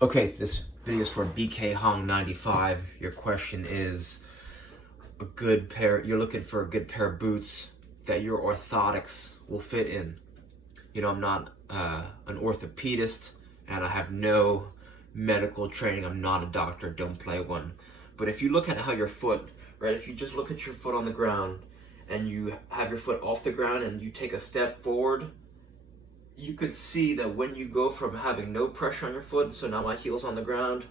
Okay, this video is for BK Hong 95. Your question is you're looking for a good pair of boots that your orthotics will fit in. You know, I'm not an orthopedist and I have no medical training. I'm not a doctor, don't play one. But if you look at how your foot, right, if you just look at your foot on the ground and you have your foot off the ground and you take a step forward, you could see that when you go from having no pressure on your foot, so now my heel's on the ground,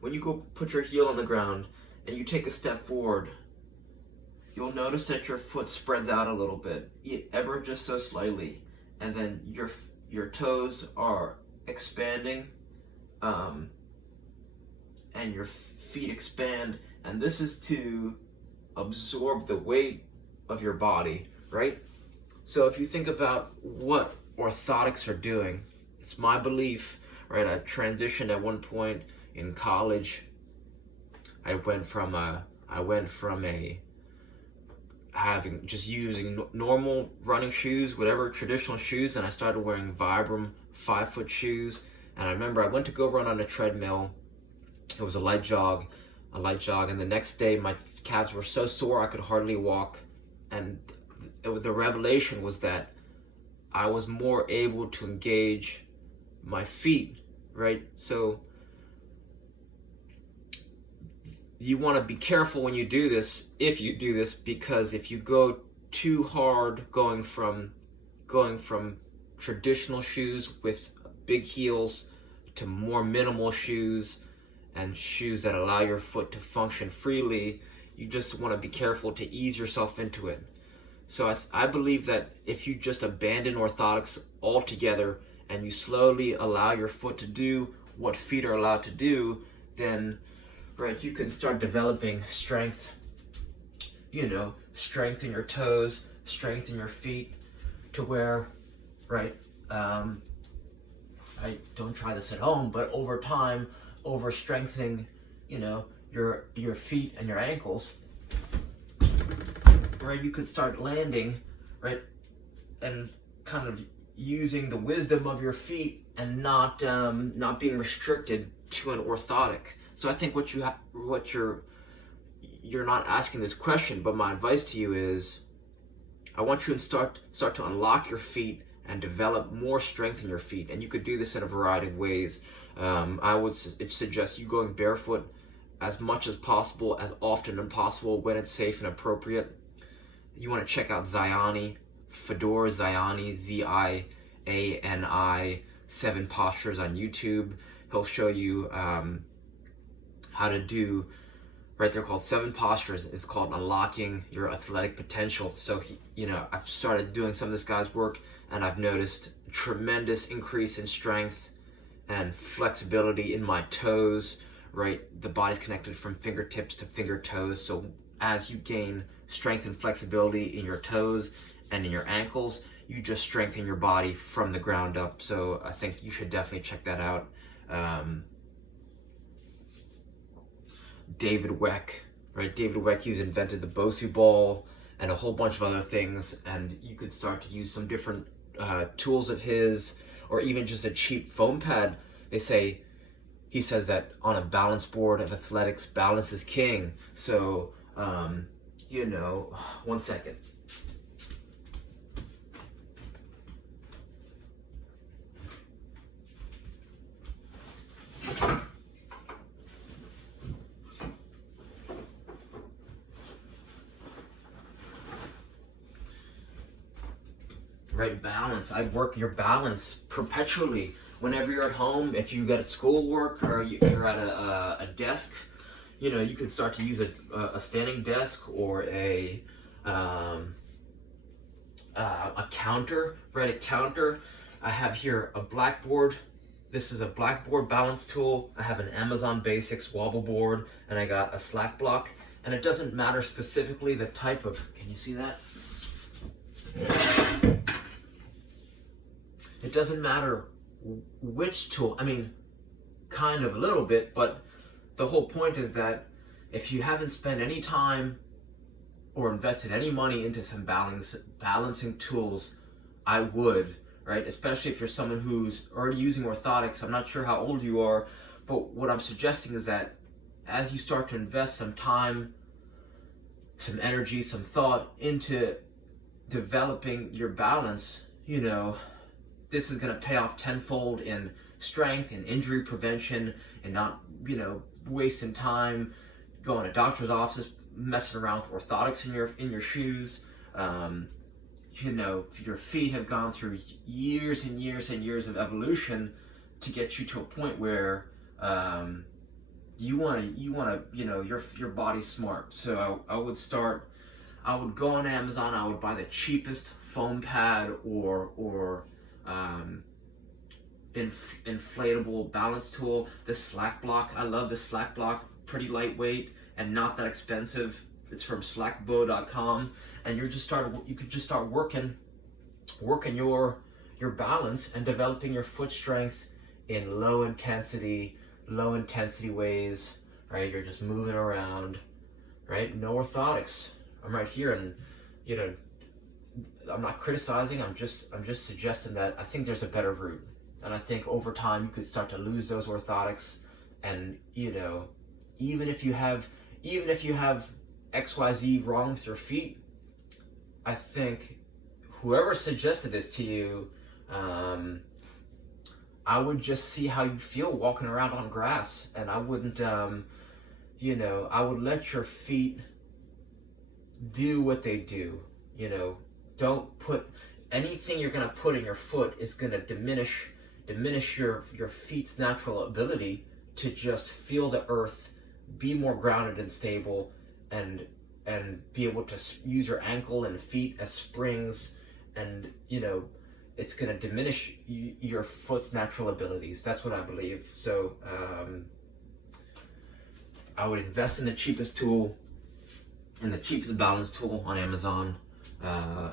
when you go put your heel on the ground and you take a step forward, you'll notice that your foot spreads out a little bit, ever just so slightly, and then your toes are expanding, and your feet expand, and this is to absorb the weight of your body, right? So if you think about what orthotics are doing, it's my belief, right? I transitioned at one point in college. I went from having just using normal running shoes, whatever traditional shoes, and I started wearing Vibram 5-foot shoes. And I remember I went to go run on a treadmill. It was a light jog, and the next day my calves were so sore I could hardly walk. And the revelation was that I was more able to engage my feet, right? So you want to be careful when you do this, if you do this, because if you go too hard going from traditional shoes with big heels to more minimal shoes and shoes that allow your foot to function freely, you just want to be careful to ease yourself into it. So I believe that if you just abandon orthotics altogether and you slowly allow your foot to do what feet are allowed to do, then, right, you can start developing strength, strength in your toes, strength in your feet, to where, right, I don't try this at home, but over time, over strengthening, your feet and your ankles, right, you could start landing, right, and kind of using the wisdom of your feet and not being restricted to an orthotic. So I think you're not asking this question, but my advice to you is, I want you to start to unlock your feet and develop more strength in your feet. And you could do this in a variety of ways. I would suggest you going barefoot as much as possible, as often as possible, when it's safe and appropriate. You want to check out Ziani, Fedor Ziani, Ziani, 7 postures on YouTube. He'll show you how to do, right, they're called 7 postures. It's called unlocking your athletic potential. So, I've started doing some of this guy's work and I've noticed a tremendous increase in strength and flexibility in my toes, right? The body's connected from fingertips to finger toes. So as you gain strength and flexibility in your toes and in your ankles, you just strengthen your body from the ground up. So I think you should definitely check that out. David Weck, right? David Weck, he's invented the Bosu ball and a whole bunch of other things, and you could start to use some different tools of his, or even just a cheap foam pad. He says that on a balance board of athletics, balance is king. So, one second. Right, balance. I work your balance perpetually. Whenever you're at home, if you got schoolwork or you're at a desk, you could start to use a standing desk or a counter, right? A counter. I have here a blackboard. This is a blackboard balance tool. I have an Amazon Basics wobble board, and I got a slack block. And it doesn't matter specifically the type of. Can you see that? It doesn't matter which tool, kind of a little bit, but the whole point is that if you haven't spent any time or invested any money into some balancing tools, I would, right? Especially if you're someone who's already using orthotics. I'm not sure how old you are, but what I'm suggesting is that as you start to invest some time, some energy, some thought into developing your balance, you know, this is going to pay off tenfold in strength and injury prevention, and not, you know, wasting time going to doctor's office messing around with orthotics in your shoes. You know, your feet have gone through years and years and years of evolution to get you to a point where you want to, you know, your body's smart. So I would go on Amazon. I would buy the cheapest foam pad or inflatable balance tool. The Slack Block, I love the Slack Block. Pretty lightweight and not that expensive. It's from slackbo.com, and you could just start working your balance and developing your foot strength in low intensity ways, right? You're just moving around, right? No orthotics. I'm right here, and you know, I'm not criticizing. I'm just suggesting that I think there's a better route, and I think over time you could start to lose those orthotics, and you know, even if you have XYZ wrong with your feet, I think whoever suggested this to you, I would just see how you feel walking around on grass, and I wouldn't, you know, I would let your feet do what they do. You know, don't put anything you're gonna put in your foot is gonna diminish your feet's natural ability to just feel the earth, be more grounded and stable, and be able to use your ankle and feet as springs, and you know, it's going to diminish your foot's natural abilities. That's what I believe. So I would invest in the cheapest tool, in the cheapest balance tool on Amazon, a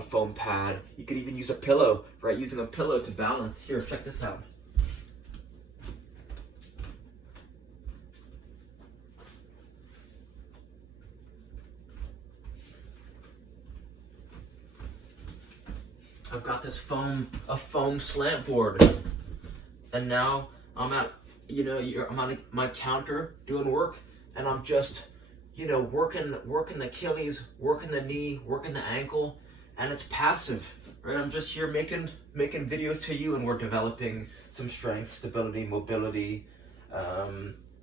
foam pad. You could even use a pillow, right? Using a pillow to balance. Here, check this out. I've got this foam slant board, and now I'm at, you know, I'm at my counter doing work, and I'm just, you know, working the Achilles, working the knee, working the ankle, and it's passive, right? I'm just here making videos to you, and we're developing some strength, stability, mobility,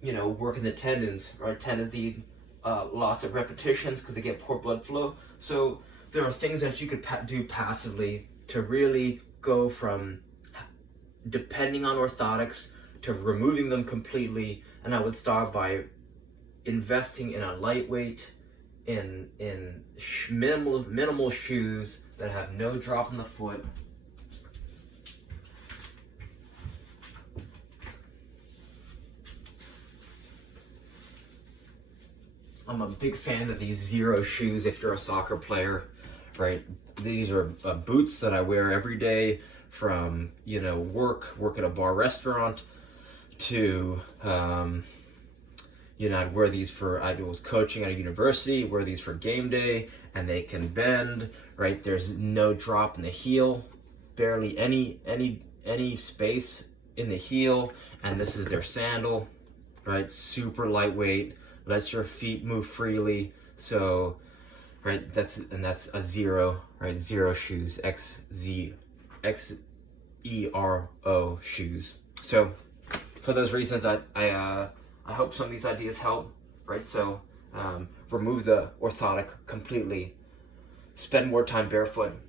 you know, working the tendons, right? Tendons need lots of repetitions because they get poor blood flow. So there are things that you could do passively to really go from depending on orthotics to removing them completely. And I would start by investing in a lightweight, in minimal shoes that have no drop in the foot. I'm a big fan of these Zero shoes if you're a soccer player, right? These are boots that I wear every day, from, you know, work at a bar restaurant to, you know, I'd wear these I was coaching at a university, wear these for game day, and they can bend, right? There's no drop in the heel, barely any space in the heel, and this is their sandal, right? Super lightweight, lets your feet move freely. So, right, that's a Zero, right? Zero shoes, XERO shoes. So, for those reasons, I hope some of these ideas help, right? So, remove the orthotic completely, spend more time barefoot,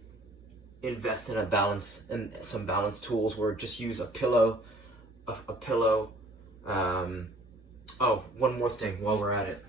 invest in some balance tools, where just use a pillow, oh, one more thing while we're at it.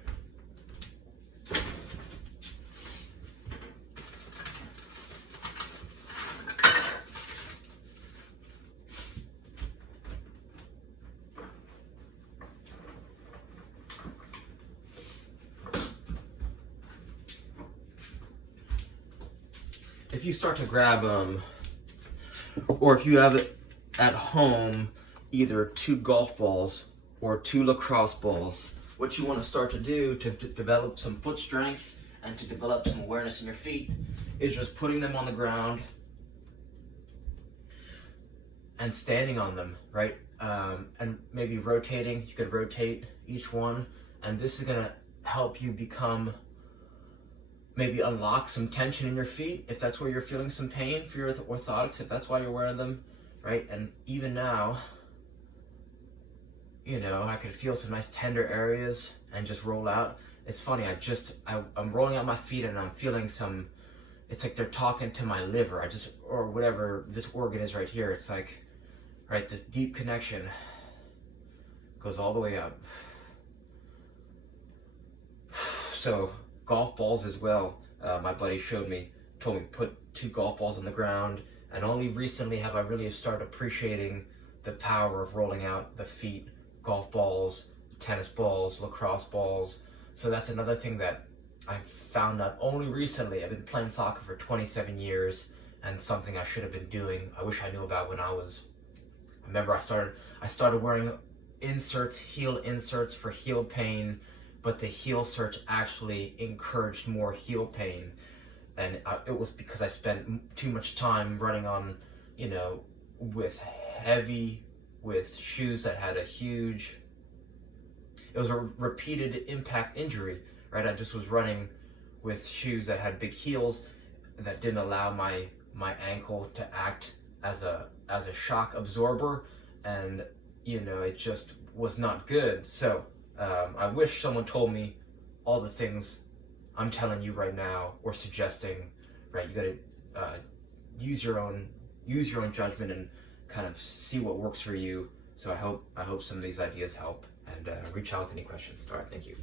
If you start to grab or if you have it at home, either 2 golf balls or 2 lacrosse balls, what you want to start to do to develop some foot strength and to develop some awareness in your feet is just putting them on the ground and standing on them, right? And maybe rotating. You could rotate each one, and this is gonna help you maybe unlock some tension in your feet if that's where you're feeling some pain for your orthotics, if that's why you're wearing them, right? And even now, I could feel some nice tender areas and just roll out. It's funny, I'm rolling out my feet and I'm feeling it's like they're talking to my liver. Or whatever this organ is right here. It's like, right, this deep connection goes all the way up. So golf balls as well. My buddy told me put 2 golf balls on the ground, and only recently have I really started appreciating the power of rolling out the feet. Golf balls, tennis balls, lacrosse balls. So that's another thing that I've found out only recently. I've been playing soccer for 27 years, and something I should have been doing. I wish I knew about when I remember I started wearing heel inserts for heel pain, but the heel search actually encouraged more heel pain. And it was because I spent too much time running on, with shoes that had it was a repeated impact injury, right? I just was running with shoes that had big heels that didn't allow my ankle to act as a shock absorber, and it just was not good. So I wish someone told me all the things I'm telling you right now, or suggesting, right? You gotta use your own judgment and kind of see what works for you. So I hope some of these ideas help, and reach out with any questions. All right, thank you.